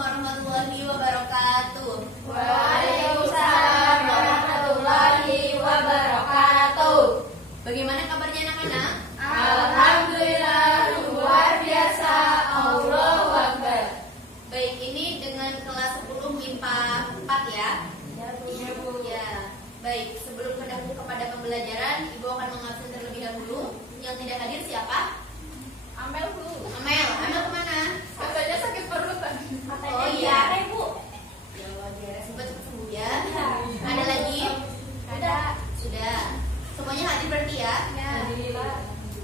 warahmatullahi wabarakatuh. Waalaikumsalam warahmatullahi wabarakatuh. Bagaimana kabarnya anak-anak? Alhamdulillah, luar biasa. Allahu Akbar. Baik, ini dengan kelas 10 MIPA 4 ya. Iya, Bu. Ya. Baik, sebelum mendahului kepada pembelajaran, Ibu akan mengabsen terlebih dahulu. Yang tidak hadir siapa? Amel, Bu. Amel kemana? Katanya sakit perut tadi. Oh iya. Bu. Ya wajar, cepat sembuh ya. Ada lagi? Ada. Sudah. Semuanya hadir berarti ya? Alhamdulillah.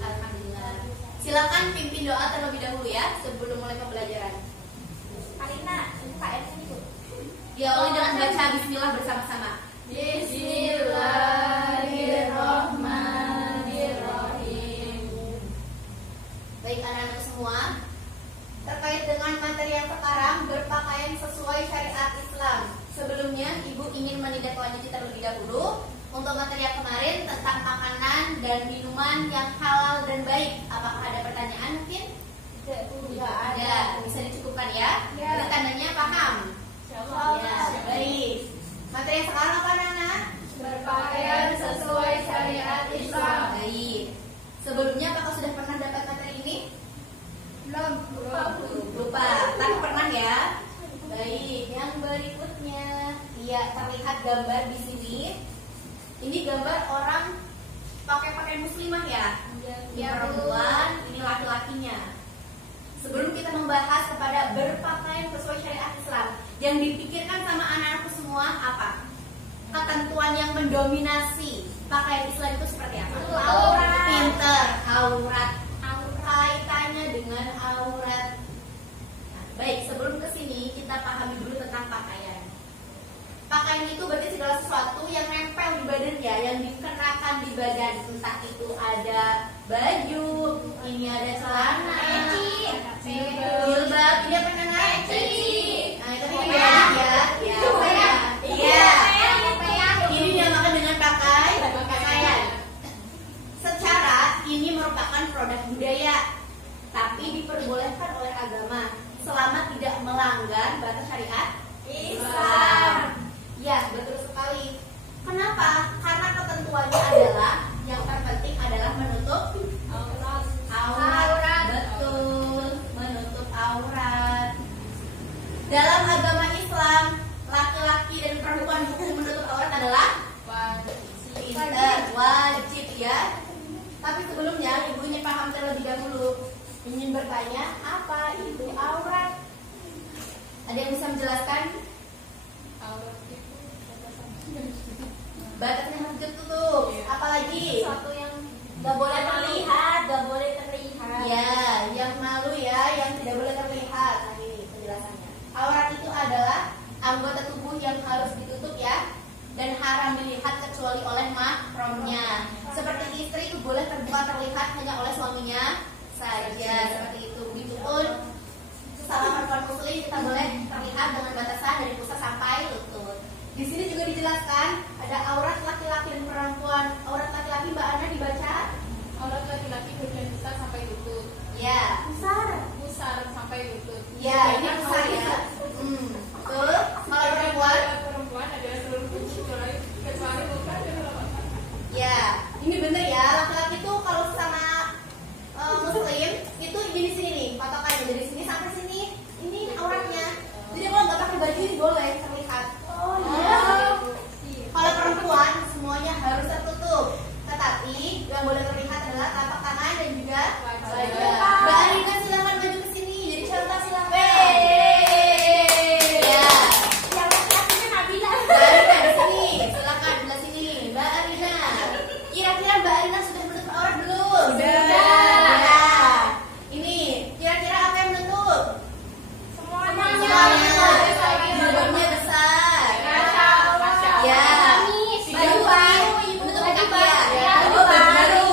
Alhamdulillah. Silakan pimpin doa terlebih dahulu ya sebelum mulai pembelajaran. Karina, KM ini, Bu. Diawali dengan baca bismillah bersama-sama. Bismillahirrahmanirrahim. Baik anak-anak semua, terkait dengan materi yang sekarang berpakaian sesuai syariat Islam. Sebelumnya Ibu ingin menindaklanjuti terlebih dahulu untuk materi yang kemarin tentang makanan dan minuman yang halal dan baik. Apakah ada pertanyaan mungkin? Tidak Ada, bisa dicukupkan ya? Ya. Itu tandanya paham. Insyaallah. Ya, baik. Materi yang sekarang apa Nana? Berpakaian sesuai syariat Islam. Baik. Sebelumnya apakah sudah pernah dapat materi ini? Belum. Lupa, tapi pernah ya. Baik, yang berikutnya, ya terlihat gambar di sini. Ini gambar orang pakai pakaian muslimah ya. Ini perempuan, ini laki-lakinya. Sebelum kita membahas kepada berpakaian sesuai syariat Islam, yang dipikirkan sama anak-anakku semua apa? Ketentuan yang mendominasi pakaian Islam itu seperti apa? Aurat. Pinter, aurat. Kaitannya dengan aurat. Nah, baik, sebelum ke sini kita pahami dulu tentang pakaian. Pakaian itu berarti segala sesuatu yang nempel di badan ya, yang dikenakan di badan. Entah itu ada baju, ini ada celana, jilbab, ini apa namanya? Nah, itu pakaian ya. Iya. Ini dinamakan dengan pakaian. Secara ini merupakan produk budaya, tapi diperbolehkan oleh agama selama tidak melanggar batas syariat Islam. Ya, betul sekali. Kenapa? Karena ketentuannya adalah yang terpenting adalah menutup aurat. Betul, menutup aurat. Dalam agama Islam, laki-laki dan perempuan hukum menutup aurat adalah wajib ya. Tapi sebelumnya Ibu ingin paham terlebih dahulu. Ingin bertanya, apa itu aurat? Ada yang bisa menjelaskan? Batasnya harus ditutup. Apalagi? Sesuatu yang Gak boleh terlihat. Ya. Ya, yang malu ya, yang tidak boleh terlihat. Nah ini penjelasannya. Aurat itu adalah anggota tubuh yang harus ditutup ya, dan haram dilihat kecuali oleh mahramnya. Seperti istri itu boleh terbuka terlihat hanya oleh suaminya saja, seperti itu. Begitupun sesama perempuan muslim kita boleh terlihat dengan batasan dari pusat sampai lutut. Di sini juga dijelaskan ada aurat laki-laki dan perempuan. Aurat laki-laki Mbak Ana dibaca? Aurat laki-laki bagian besar sampai lutut. Ya. Pusar sampai lutut. Ya, ini besar ya. Betul. Kalau perempuan? Perempuan adalah seluruh tubuh kecuali muka dan telapak. Ya, ini bener ya. Laki-laki tuh kalau sama muslim itu di sini nih, patokannya dari sini sampai sini. Ini auratnya. Jadi kalau nggak pakai baju ini boleh terlihat. Oh iya. Kalau perempuan semuanya harus tertutup. Tetapi yang boleh terlihat adalah telapak tangan dan juga Wajah. Mbak Arina silakan maju ke sini. Jadi contoh silakan. Ya. Yang laki-lakinya Nabila. Mbak Arina di sini, silakan belah sini. Mbak Arina, kira-kira Mbak Arina sudah menutup aurat belum? Sudah. Ya. Ini, kira-kira apa yang menutup? Semuanya. Jilbabnya besar. Ya. Baju baru, menutup kaki ya. Baju baru.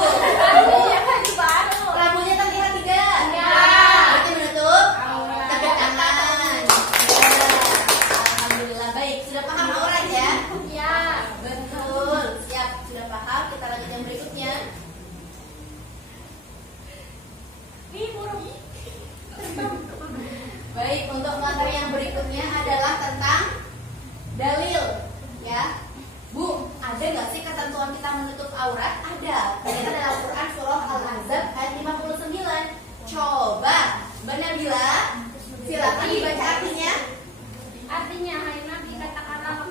Rambutnya terlihat tidak? Berarti menutup kedua tangan. Ya. Alhamdulillah baik. Sudah paham aurat ya? Betul. Siap, sudah paham. Kita lanjut yang berikutnya. Baik, untuk materi yang berikutnya berikutnya adalah tentang dalil, ya. Bu, ada nggak sih ketentuan kita menutup aurat? Ada. Ternyata dalam Quran surah Al-Ahzab ayat 59. Coba, Mbak Nabila, silakan dibaca artinya. Artinya, hai Nabi, katakanlah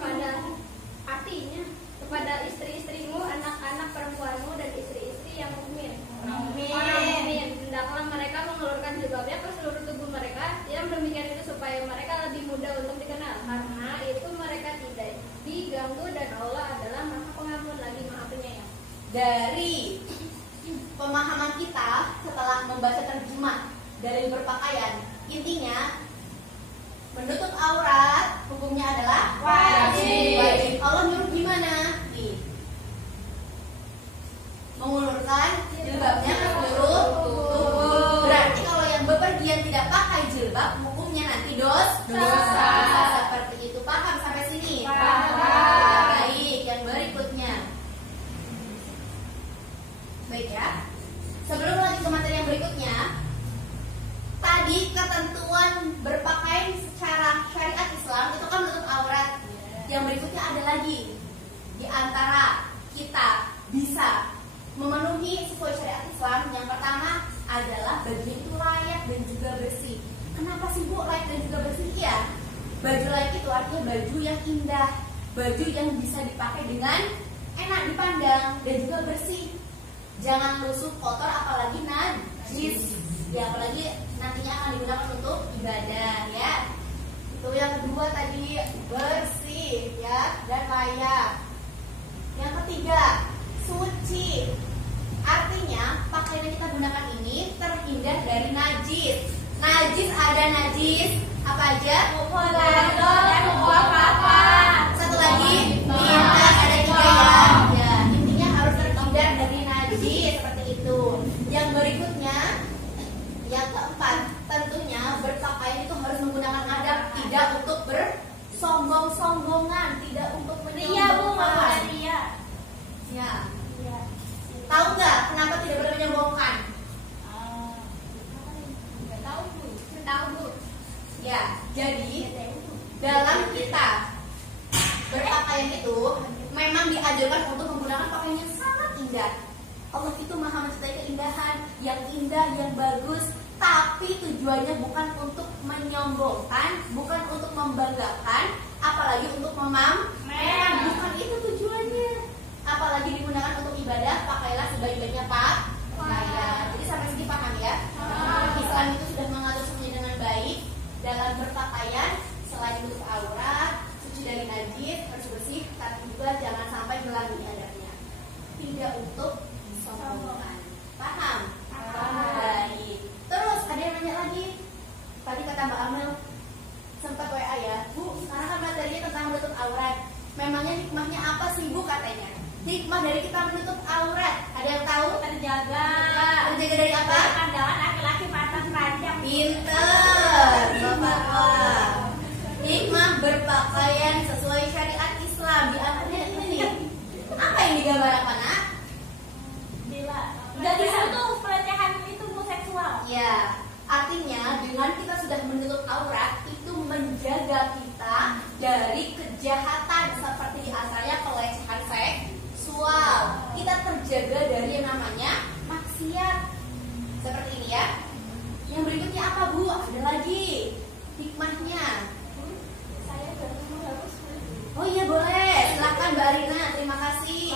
kepada istri-istrimu, anak-anak perempuanmu, dan istri-istri yang mukmin. Orang mukmin, hendaklah mereka mengeluarkan jilbabnya ke seluruh tubuh mereka. Yang demikian itu supaya mereka lebih mudah untuk dikenal, karena itu mereka tidak diganggu dan Allah adalah Maha Pengampun lagi Maha Penyayang. Dari pemahaman kita setelah membaca terjemah dalil berpakaian, intinya menutup aurat hukumnya adalah wajib. Allah nyuruh gimana? Mengulurkan jilbabnya ke seluruh tubuh. Berarti kalau yang bepergian tidak pakai jilbab, hukumnya nanti dosa. Seperti itu, paham sampai sini? Paham. Baik, yang berikutnya. Baik ya. Sebelum lanjut ke materi yang berikutnya, tadi ketentuan berpakaian secara syariat Islam itu kan menutup aurat. Yang berikutnya ada lagi. Di antara kita bisa memenuhi sesuai syariat Islam, yang pertama adalah baju itu layak dan juga bersih. Kenapa sih Bu layak dan juga bersih? Ya, baju layak itu artinya baju yang indah, baju yang bisa dipakai dengan enak dipandang dan juga bersih. Jangan lusuh, kotor, apalagi najis. Ya, apalagi nantinya akan digunakan untuk ibadah, ya. Itu yang kedua tadi, bersih, ya, dan layak. Yang ketiga, suci. Artinya pakaian yang kita gunakan ini terhindar dari najis. Najis ada najis apa aja? Satu lagi, bintang ada 3 ya. Ya, intinya harus terhindar dari najis seperti itu. Yang berikutnya, yang keempat, tentunya berpakaian itu harus menggunakan adab, tidak untuk bersombong-sombongan, tidak untuk menyombongkan. Ya. Tahu nggak kenapa tidak boleh menyombongkan? Nggak tahu Bu. Ya, jadi dalam kita berpakaian itu memang diajarkan untuk menggunakan pakaian yang sangat indah. Allah itu maha mencintai keindahan, yang indah, yang bagus. Tapi tujuannya bukan untuk menyombongkan, bukan untuk membanggakan, apalagi untuk memamerkan. Bukan itu tujuannya. Apalagi digunakan untuk ibadah, pakailah sebaik-baiknya pakaian. Jadi sampai sini paham ya? Islam itu sudah mengatur semuanya dengan baik dalam berpakaian, selain menutup aurat, suci dari najis, harus bersih, tapi juga jangan sampai melampaui adabnya. Tidak untuk disombongkan. Paham? Baik. Terus ada yang nanya lagi. Tadi kata Mbak Amel sempat WA ya, Bu, sekarang kan materinya tentang menutup aurat. Memangnya hikmahnya apa sih Bu katanya? Hikmah dari kita menutup aurat, ada yang tahu? Terjaga dari apa? pandangan laki-laki mata panjang. Pinter, Bapak. Hikmah berpakaian sesuai syariat Islam. Di antaranya ini nih. Apa yang digambarkan, Nak? Bila nggak bisa tuh pelecehan itu Bu seksual. Ya, artinya dengan kita sudah menutup aurat itu menjaga kita dari kejahatan seperti diantaranya pelecehan seksual. Kita terjaga dari yang namanya maksiat. Seperti ini ya. Yang berikutnya apa Bu? Ada lagi hikmahnya. Saya baru harus. Oh iya boleh. Silakan Mbak Arina. Terima kasih.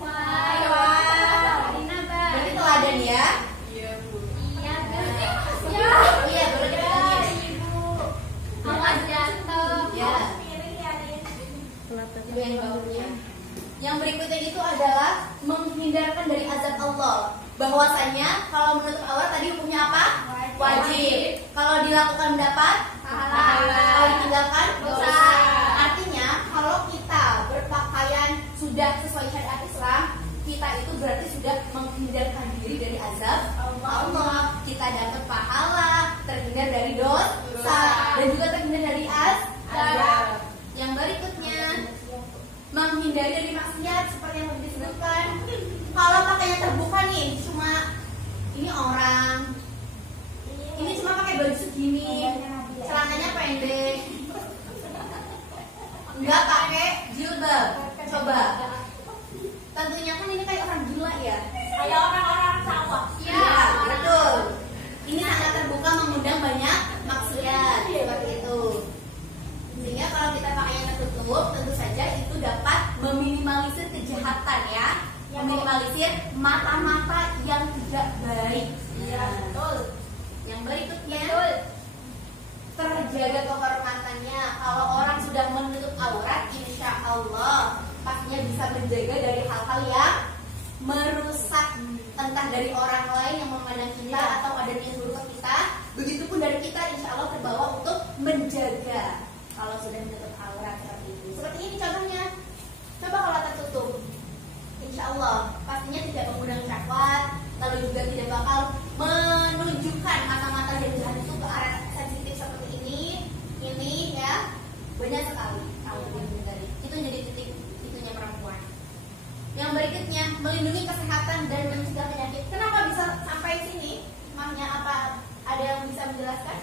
Arina, Mbak. Berarti teladan ya. Iya Bu. Iya, Bu. Oh iya boleh dibilangin. Awas jatuh. Ya. Piring ya, Din. Ibu yang baunya. Yang berikutnya itu adalah menghindarkan dari azab Allah. Bahwasanya kalau menutup aurat tadi hukumnya apa? Wajib. Kalau dilakukan mendapat Pahala. Kalau ditinggalkan Dosa. Artinya kalau kita berpakaian sudah sesuai syariat Islam, kita itu berarti sudah menghindarkan diri dari azab Allah. Kita dapat pahala, terhindar dari dosa, dan juga terhindar dari azab. Yang berikutnya, menghindari dari maksiat seperti yang tadi disebutkan. Kalau pakainya terbuka nih, cuma ini orang, ini cuma pakai baju segini, celananya pendek. pendek, nggak pakai jilbab. Coba. Tentunya kan ini kayak orang gila ya. Kayak orang-orang sawah. Iya, betul. Ini sangat terbuka, mengundang banyak maksiat seperti itu. Sehingga kalau kita pakainya tertutup, tentu saja itu dapat meminimalisir kejahatan ya, meminimalisir mata-mata yang tidak baik. Iya, betul. Yang berikutnya, terjaga kehormatannya. Kalau orang sudah menutup aurat, insya Allah pastinya bisa menjaga dari hal-hal yang merusak, entah dari orang lain yang memandang kita atau ada yang buruk ke kita. Begitupun dari kita, insya Allah terbawa untuk menjaga. Kalau sudah menutup aurat seperti itu, seperti ini contohnya. Coba kalau tertutup, insya Allah pastinya tidak mengundang syahwat, lalu juga tidak bakal menunjukkan mata-mata yang jahat itu ke arah sensitif seperti ini ya, banyak sekali. Itu jadi titik itunya perempuan. Yang berikutnya, melindungi kesehatan dan mencegah penyakit. Kenapa bisa sampai sini? Maknya apa? Ada yang bisa menjelaskan?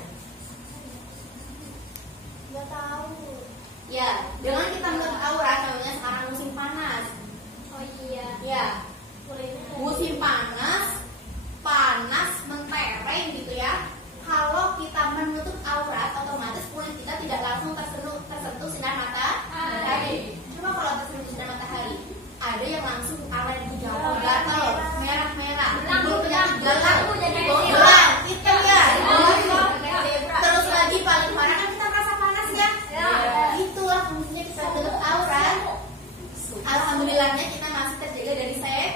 Nggak tahu. Ya, dengan kita menutup aurat, namanya sekarang musim panas. Oh iya. Ya, musim panas mentereng gitu ya. Kalau kita menutup aurat, otomatis kulit kita tidak langsung tersentuh sinar matahari. Coba kalau tersentuh sinar matahari, ada yang langsung alergi gatal, merah-merah, timbul penyakit gatal, belang, hitam ya. Terus lagi paling parah kan kita merasa panas ya. Itulah fungsinya kita tutup aurat. Alhamdulillahnya kita masih terjaga dari sehat.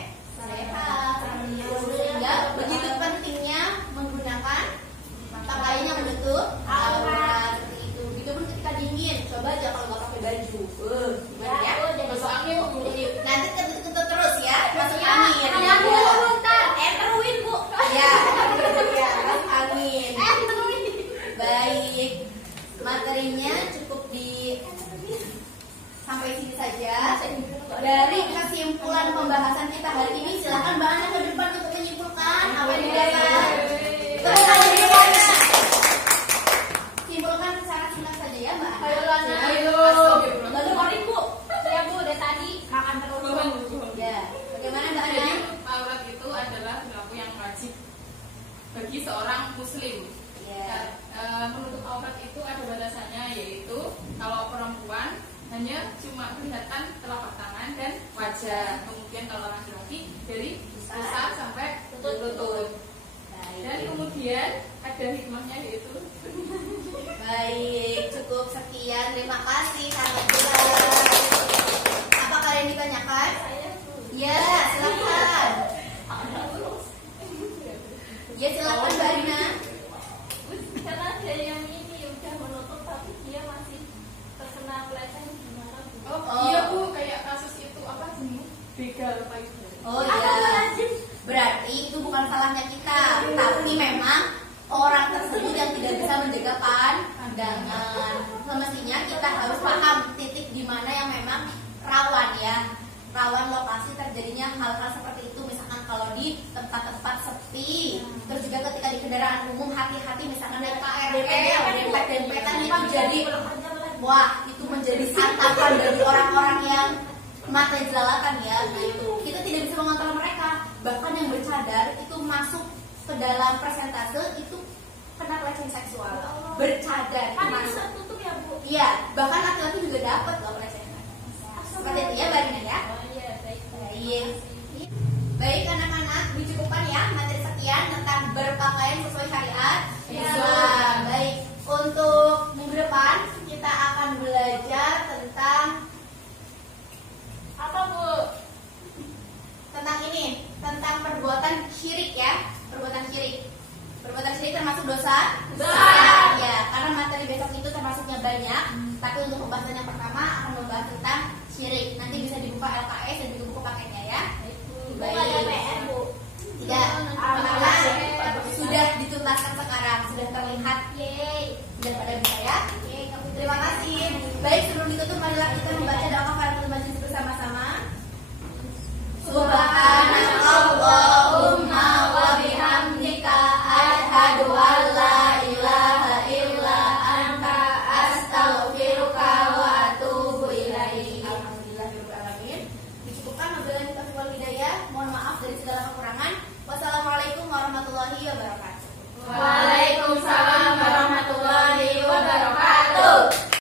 Sehingga begitu pentingnya menggunakan pakaian yang menutup aurat seperti itu. Begitupun ketika dingin, coba aja kalau nggak pakai baju, gimana ya? Masuk angin, nanti kentut terus ya, masuk angin. Teruin bu. Ya, masuk angin. Baik, materinya cukup sampai sini saja. Dari kesimpulan pembahasan kita hari ini, silakan Mbak Ana ke depan untuk menyimpulkan apa yang didapat. Simpulkan secara singkat saja ya Mbak Ana. Ayo Lana. Lalu Morin Bu. Ya Bu, dari tadi makan terus. Ya, bagaimana Mbak Ana? Jadi aurat itu adalah perilaku yang wajib bagi seorang muslim. Ya. Menutup aurat itu ada batasannya, yaitu kalau perempuan hanya cuma kelihatan telapak tangan dan wajah. Kemudian kalau laki-laki dari pusar sampai lutut. Dan kemudian ada hikmahnya, yaitu Baik, cukup sekian. Terima kasih, sangat jelas. Apa kalian ditanyakan? Ya, silakan. Ya, silakan Mbak Rina. Karena ada yang ini udah menutup tapi dia masih terkena pelecehan gimana bu? iya Bu, kayak kasus itu apa jenuh begal apa itu. Oh iya. Berarti itu bukan salahnya kita, tapi memang orang tersebut yang tidak bisa menjaga pandangan. Semestinya kita harus paham titik di mana yang memang rawan ya, rawan lokasi terjadinya hal-hal seperti itu. Misalkan kalau di tempat-tempat sepi, terus juga ketika di kendaraan umum, hati-hati misalkan naik KRL, dempet-dempetan itu jadi wah, itu menjadi santapan dari orang-orang yang mata jelalatan ya. Nah itu kita tidak bisa mengontrol mereka. Bahkan yang bercadar itu masuk ke dalam persentase itu kena pelecehan seksual. Bercadar Kan masuk. tertutup ya bu? Iya, bahkan laki-laki juga dapat loh pelecehan. Seperti itu ya Mbak Rina ya. Oh iya, baik. Baik. Baik anak-anak, dicukupkan ya materi sekian tentang berpakaian sesuai syariat Islam. Baik, untuk minggu depan kita akan belajar tentang Apa bu? tentang ini, tentang perbuatan syirik ya. Perbuatan syirik. Perbuatan syirik termasuk dosa besar ya, karena materi besok itu termasuknya banyak. Tapi untuk pembahasan yang pertama akan membahas tentang syirik. Nanti bisa dibuka LKS dan juga buku paketnya ya. Baik. Ada PR bu? Tidak, karena sudah dituntaskan sekarang, sudah terlihat. Yeay. Sudah pada bisa ya. Terima kasih. Baik, sebelum ditutup marilah kita membaca doa kafaratul majlis bersama-sama. Subhanallahumma wa bihamdika asyhadu an la ilaha illa anta dari segala kekurangan. Wassalamualaikum warahmatullahi wabarakatuh.